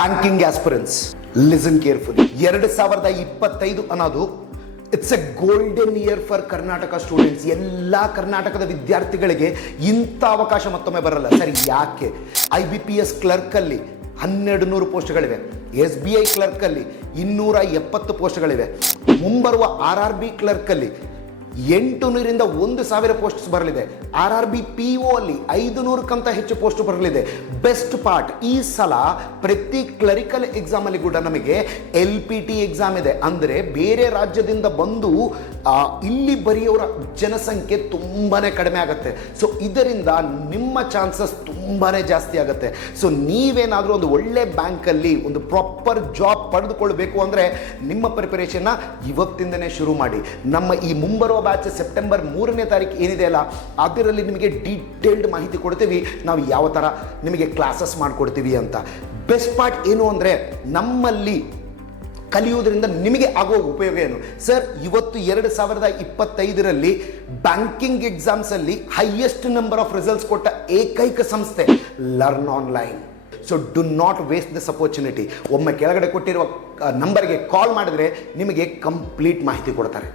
Banking aspirants listen carefully. 2025 ಅನ್ನೋದು it's A golden year for Karnataka students. ಎಲ್ಲ ಕರ್ನಾಟಕದ ವಿದ್ಯಾರ್ಥಿಗಳಿಗೆ ಇಂಥ ಅವಕಾಶ ಮತ್ತೊಮ್ಮೆ ಬರಲ್ಲ. ಸರಿ, ಯಾಕೆ? IBPS ಕ್ಲರ್ಕಲ್ಲಿ 1200 ಪೋಸ್ಟ್ಗಳಿವೆ. SBI ಕ್ಲರ್ಕಲ್ಲಿ 270 ಪೋಸ್ಟ್ಗಳಿವೆ. ಮುಂಬರುವ RRB ಕ್ಲರ್ಕಲ್ಲಿ 800ರಿಂದ 1000 ಪೋಸ್ಟ್ ಬರಲಿದೆ. RRB PO ಅಲ್ಲಿ 500ಕ್ಕಿಂತ ಹೆಚ್ಚು ಪೋಸ್ಟ್ ಬರಲಿದೆ. ಬೆಸ್ಟ್ ಪಾರ್ಟ್, ಈ ಸಲ ಪ್ರತಿ ಕ್ಲರಿಕಲ್ ಎಕ್ಸಾಮ್ ಅಲ್ಲಿ ಕೂಡ ನಮಗೆ LPT ಎಕ್ಸಾಮ್ ಇದೆ. ಅಂದರೆ ಬೇರೆ ರಾಜ್ಯದಿಂದ ಬಂದು ಇಲ್ಲಿ ಬರೆಯೋರ ಜನಸಂಖ್ಯೆ ತುಂಬಾನೇ ಕಡಿಮೆ ಆಗುತ್ತೆ. ಸೊ ಇದರಿಂದ ನಿಮ್ಮ ಚಾನ್ಸಸ್ ತುಂಬಾನೇ ಜಾಸ್ತಿ ಆಗುತ್ತೆ. ಸೊ ನೀವೇನಾದರೂ ಒಂದು ಒಳ್ಳೆ ಬ್ಯಾಂಕಲ್ಲಿ ಒಂದು ಪ್ರಾಪರ್ ಜಾಬ್ ಪಡೆದುಕೊಳ್ಬೇಕು ಅಂದರೆ ನಿಮ್ಮ ಪ್ರಿಪರೇಷನ್ನ ಇವತ್ತಿಂದನೇ ಶುರು ಮಾಡಿ. ನಮ್ಮ ಈ ಮುಂಬರುವ ಬ್ಯಾಚ್ ಸೆಪ್ಟೆಂಬರ್ 3ನೇ ತಾರೀಕು ಏನಿದೆ ಅಲ್ಲ, ಅದರಲ್ಲಿ ನಿಮಗೆ ಡೀಟೇಲ್ಡ್ ಮಾಹಿತಿ ಕೊಡ್ತೀವಿ. ನಾವು ಯಾವ ಥರ ನಿಮಗೆ ಕ್ಲಾಸಸ್ ಮಾಡಿಕೊಡ್ತೀವಿ ಅಂತ. ಬೆಸ್ಟ್ ಪಾರ್ಟ್ ಏನು ಅಂದರೆ, ನಮ್ಮಲ್ಲಿ ಕಲಿಯುವುದರಿಂದ ನಿಮಗೆ ಆಗೋ ಉಪಯೋಗ ಏನು ಸರ್? ಇವತ್ತು 2025ರಲ್ಲಿ ಬ್ಯಾಂಕಿಂಗ್ ಎಕ್ಸಾಮ್ಸಲ್ಲಿ ಹೈಯೆಸ್ಟ್ ನಂಬರ್ ಆಫ್ ರಿಸಲ್ಟ್ಸ್ ಕೊಟ್ಟ ಏಕೈಕ ಸಂಸ್ಥೆ learn online. So do not waste this opportunity. ಒಮ್ಮೆ ಕೆಳಗಡೆ ಕೊಟ್ಟಿರುವ ನಂಬರ್ಗೆ ಕಾಲ್ ಮಾಡಿದರೆ ನಿಮಗೆ ಕಂಪ್ಲೀಟ್ ಮಾಹಿತಿ ಕೊಡ್ತಾರೆ.